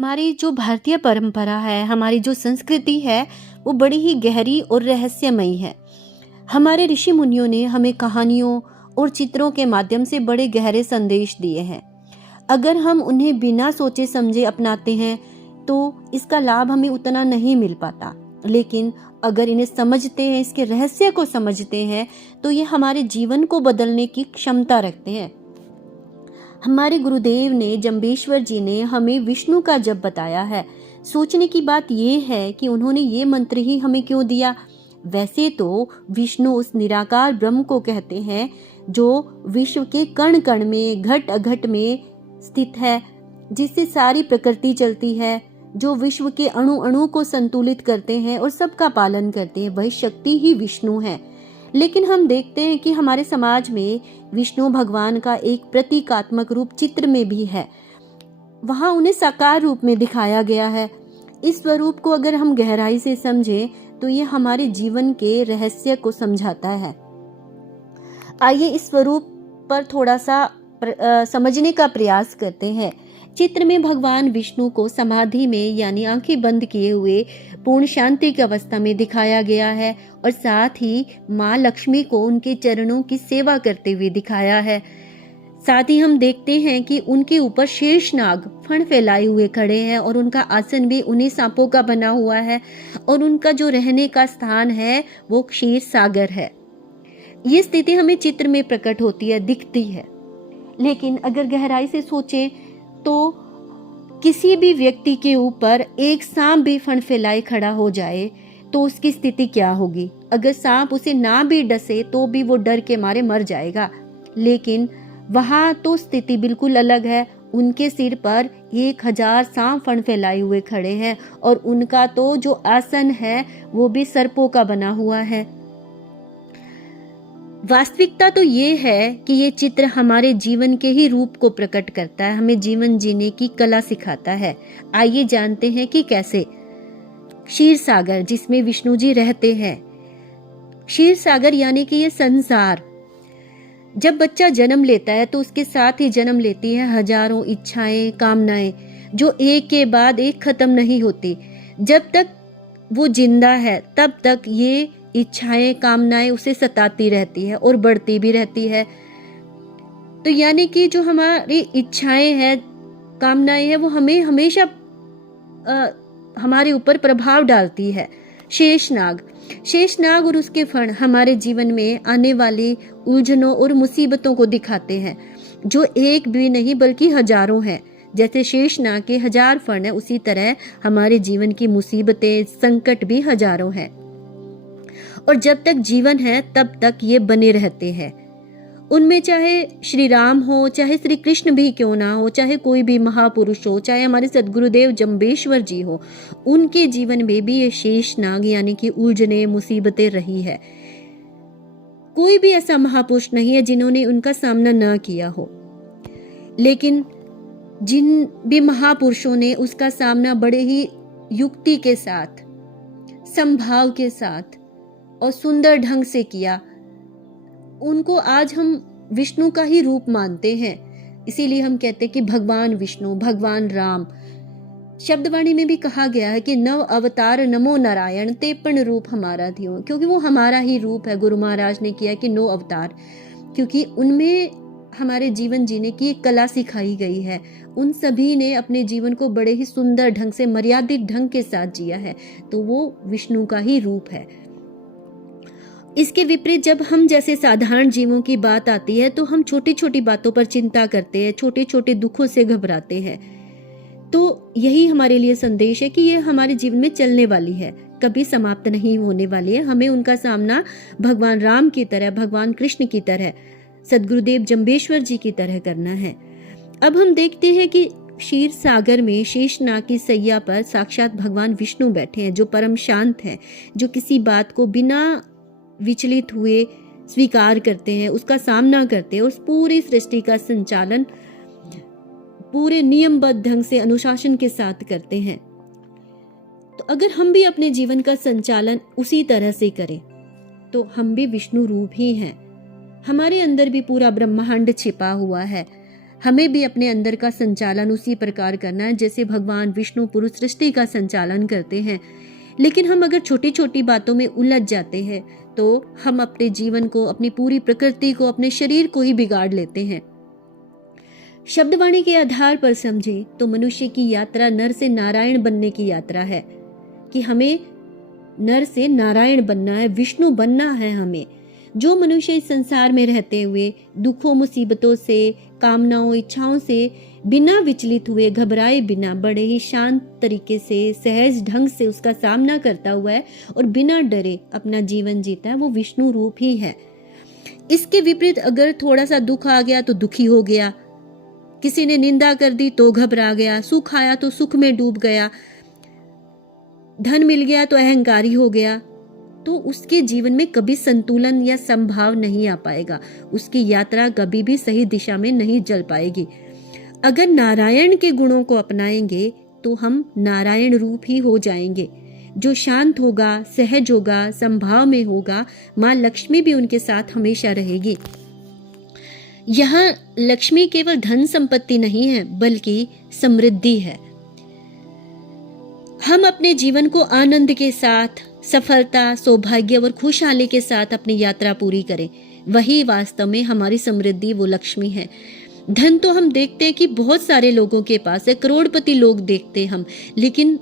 हमारी जो भारतीय परंपरा है, हमारी जो संस्कृति है, वो बड़ी ही गहरी और रहस्यमयी है। हमारे ऋषि मुनियों ने हमें कहानियों और चित्रों के माध्यम से बड़े गहरे संदेश दिए हैं। अगर हम उन्हें बिना सोचे समझे अपनाते हैं तो इसका लाभ हमें उतना नहीं मिल पाता, लेकिन अगर इन्हें समझते हैं, इसके रहस्य को समझते हैं, तो ये हमारे जीवन को बदलने की क्षमता रखते हैं। हमारे गुरुदेव ने, जम्बेश्वर जी ने हमें विष्णु का जप बताया है। सोचने की बात यह है कि उन्होंने ये मंत्र ही हमें क्यों दिया। वैसे तो विष्णु उस निराकार ब्रह्म को कहते हैं जो विश्व के कण कण में, घट अघट में स्थित है, जिससे सारी प्रकृति चलती है, जो विश्व के अणु अणु को संतुलित करते हैं और सबका पालन करते हैं। वही शक्ति ही विष्णु है। लेकिन हम देखते हैं कि हमारे समाज में विष्णु भगवान का एक प्रतीकात्मक रूप चित्र में भी है। वहां उन्हें साकार रूप में दिखाया गया है। इस स्वरूप को अगर हम गहराई से समझें तो ये हमारे जीवन के रहस्य को समझाता है। आइए इस स्वरूप पर थोड़ा सा समझने का प्रयास करते हैं। चित्र में भगवान विष्णु को समाधि में यानी आंखें बंद किए हुए पूर्ण शांति की अवस्था में दिखाया गया है और साथ ही माँ लक्ष्मी को उनके चरणों की सेवा करते हुए दिखाया है। साथ ही हम देखते हैं कि उनके ऊपर शेषनाग फण फैलाए हुए खड़े हैं और उनका आसन भी उन्हीं सांपों का बना हुआ है और उनका जो रहने का स्थान है वो क्षीर सागर है। ये स्थिति हमें चित्र में प्रकट होती है, दिखती है। लेकिन अगर गहराई से सोचें तो किसी भी व्यक्ति के ऊपर एक सांप भी फण फैलाए खड़ा हो जाए तो उसकी स्थिति क्या होगी। अगर सांप उसे ना भी डसे तो भी वो डर के मारे मर जाएगा। लेकिन वहां तो स्थिति बिल्कुल अलग है। उनके सिर पर 1000 सांप फण फैलाए हुए खड़े हैं और उनका तो जो आसन है वो भी सर्पों का बना हुआ है। वास्तविकता तो ये है कि ये चित्र हमारे जीवन के ही रूप को प्रकट करता है, हमें जीवन जीने की कला सिखाता है। आइए जानते हैं कि कैसे। क्षीर सागर जिसमें विष्णु जी रहते हैं, क्षीर सागर यानी कि ये संसार। जब बच्चा जन्म लेता है तो उसके साथ ही जन्म लेती है हजारों इच्छाएं, कामनाएं, जो एक के बाद एक खत्म नहीं होती। जब तक वो जिंदा है तब तक ये इच्छाएं, कामनाएं उसे सताती रहती है और बढ़ती भी रहती है। तो यानी कि जो हमारी इच्छाएं हैं, कामनाएं हैं, वो हमें हमेशा हमारे ऊपर प्रभाव डालती है। शेषनाग और उसके फण हमारे जीवन में आने वाली उलझनों और मुसीबतों को दिखाते हैं, जो एक भी नहीं बल्कि हजारों हैं। जैसे शेषनाग के 1000 फण है, उसी तरह हमारे जीवन की मुसीबतें, संकट भी हजारों हैं और जब तक जीवन है तब तक ये बने रहते हैं। उनमें चाहे श्री राम हो, चाहे श्री कृष्ण भी क्यों ना हो, चाहे कोई भी महापुरुष हो, चाहे हमारे सदगुरुदेव जम्बेश्वर जी हो, उनके जीवन में भी ये शेषनाग यानी कि उलझने, मुसीबतें रही है। कोई भी ऐसा महापुरुष नहीं है जिन्होंने उनका सामना ना किया हो। लेकिन जिन भी महापुरुषों ने उसका सामना बड़े ही युक्ति के साथ, संभाव के साथ और सुंदर ढंग से किया, उनको आज हम विष्णु का ही रूप मानते हैं। इसीलिए हम कहते हैं कि भगवान विष्णु, भगवान राम। शब्दवाणी में भी कहा गया है कि नव अवतार नमो नारायण, 53 रूप हमारा थियो, क्योंकि वो हमारा ही रूप है। गुरु महाराज ने किया कि 9 अवतार, क्योंकि उनमें हमारे जीवन जीने की एक कला सिखाई गई है। उन सभी ने अपने जीवन को बड़े ही सुंदर ढंग से, मर्यादित ढंग के साथ जिया है, तो वो विष्णु का ही रूप है। इसके विपरीत जब हम जैसे साधारण जीवों की बात आती है तो हम छोटी छोटी बातों पर चिंता करते हैं, छोटे छोटे दुखों से घबराते हैं। तो यही हमारे लिए संदेश है कि ये हमारे जीवन में चलने वाली है, कभी समाप्त नहीं होने वाली है। हमें उनका सामना भगवान राम की तरह, भगवान कृष्ण की तरह, सदगुरुदेव जम्बेश्वर जी की तरह करना है। अब हम देखते हैं कि क्षीर सागर में शेषनाग की सैया पर साक्षात भगवान विष्णु बैठे हैं, जो परम शांत हैं, जो किसी बात को बिना विचलित हुए स्वीकार करते हैं, उसका सामना करते हैं, उस पूरी सृष्टि का संचालन पूरे नियमबद्ध ढंग से, अनुशासन के साथ करते हैं। तो अगर हम भी अपने जीवन का संचालन उसी तरह से करें तो हम भी विष्णु रूप ही हैं। हमारे अंदर भी पूरा ब्रह्मांड छिपा हुआ है। हमें भी अपने अंदर का संचालन उसी प्रकार करना है जैसे भगवान विष्णु पूरी सृष्टि का संचालन करते हैं। लेकिन हम अगर छोटी छोटी बातों में उलझ जाते हैं तो हम अपने जीवन को, अपनी पूरी प्रकृति को, अपने शरीर को ही बिगाड़ लेते हैं। शब्दवाणी के आधार पर समझें तो मनुष्य की यात्रा नर से नारायण बनने की यात्रा है, कि हमें नर से नारायण बनना है, विष्णु बनना है हमें। जो मनुष्य इस संसार में रहते हुए दुखों, मुसीबतों से, कामनाओं, इच्छाओं से बिना विचलित हुए, घबराए बिना, बड़े ही शांत तरीके से, सहज ढंग से उसका सामना करता हुआ है और बिना डरे अपना जीवन जीता है, वो विष्णु रूप ही है। इसके विपरीत अगर थोड़ा सा दुख आ गया तो दुखी हो गया, किसी ने निंदा कर दी तो घबरा गया, सुख आया तो सुख में डूब गया, धन मिल गया तो अहंकारी हो गया, तो उसके जीवन में कभी संतुलन या संभाव नहीं आ पाएगा। उसकी यात्रा कभी भी सही दिशा में नहीं चल पाएगी। अगर नारायण के गुणों को अपनाएंगे तो हम नारायण रूप ही हो जाएंगे। जो शांत होगा, सहज होगा, संभाव में होगा, माँ लक्ष्मी भी उनके साथ हमेशा रहेगी। यहाँ लक्ष्मी केवल धन संपत्ति नहीं है बल्कि समृद्धि है। हम अपने जीवन को आनंद के साथ, सफलता, सौभाग्य और खुशहाली के साथ अपनी यात्रा पूरी करें, वही वास्तव में हमारी समृद्धि, वो लक्ष्मी है। धन तो हम देखते हैं कि बहुत सारे लोगों के पास है, करोड़पति लोग देखते हैं हम, लेकिन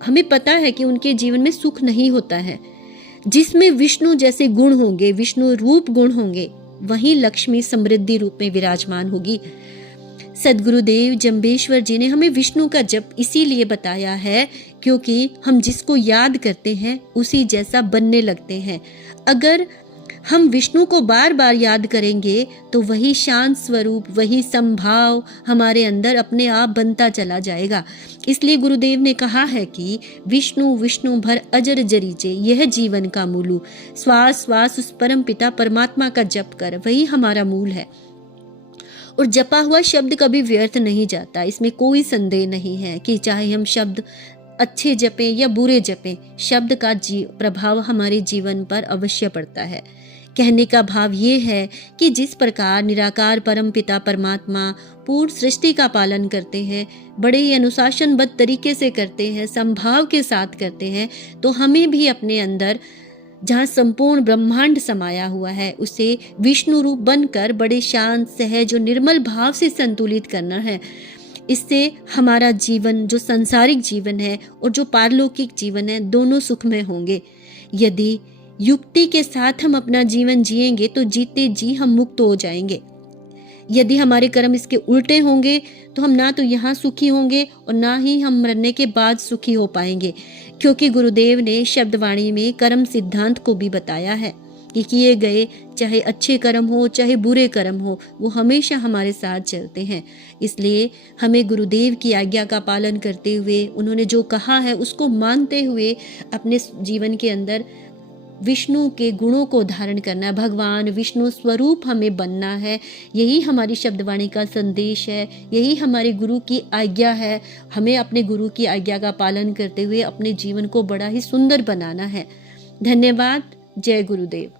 हमें पता है कि उनके जीवन में सुख नहीं होता है। जिसमें विष्णु जैसे गुण होंगे, विष्णु रूप गुण होंगे, वही लक्ष्मी समृद्धि रूप में विराजमान होगी। सदगुरुदेव जम्बेश्वर जी ने हमें विष्णु का जप इसीलिए बताया है क्योंकि हम जिसको याद करते हैं उसी जैसा बनने लगते हैं। अगर हम विष्णु को बार बार याद करेंगे तो वही शांत स्वरूप, वही संभाव हमारे अंदर अपने आप बनता चला जाएगा। इसलिए गुरुदेव ने कहा है कि विष्णु विष्णु भर अजर जरीजे, यह जीवन का मूलू। श्वास श्वास उस परम पिता परमात्मा का जप कर, वही हमारा मूल है। और जपा हुआ शब्द कभी व्यर्थ नहीं जाता, इसमें कोई संदेह नहीं है कि चाहे हम शब्द अच्छे जपें या बुरे जपें, शब्द का प्रभाव हमारे जीवन पर अवश्य पड़ता है। कहने का भाव ये है कि जिस प्रकार निराकार परम पिता परमात्मा पूर्ण सृष्टि का पालन करते हैं, बड़े ही अनुशासनबद्ध तरीके से करते हैं, संभाव के साथ करते हैं, तो हमें भी अपने अंदर जहाँ संपूर्ण ब्रह्मांड समाया हुआ है उसे विष्णु रूप बनकर बड़े शांत, सहज और निर्मल भाव से संतुलित करना है। इससे हमारा जीवन, जो सांसारिक जीवन है और जो पारलौकिक जीवन है, दोनों सुखमय होंगे। यदि युक्ति के साथ हम अपना जीवन जिएंगे तो जीते जी हम मुक्त हो जाएंगे। यदि हमारे कर्म इसके उल्टे होंगे तो हम ना तो यहाँ सुखी होंगे और ना ही हम मरने के बाद सुखी हो पाएंगे, क्योंकि गुरुदेव ने शब्दवाणी में कर्म सिद्धांत को भी बताया है कि किए गए चाहे अच्छे कर्म हो चाहे बुरे कर्म हो, वो हमेशा हमारे साथ चलते हैं। इसलिए हमें गुरुदेव की आज्ञा का पालन करते हुए, उन्होंने जो कहा है उसको मानते हुए अपने जीवन के अंदर विष्णु के गुणों को धारण करना, भगवान विष्णु स्वरूप हमें बनना है। यही हमारी शब्दवाणी का संदेश है, यही हमारे गुरु की आज्ञा है। हमें अपने गुरु की आज्ञा का पालन करते हुए अपने जीवन को बड़ा ही सुंदर बनाना है। धन्यवाद। जय गुरुदेव।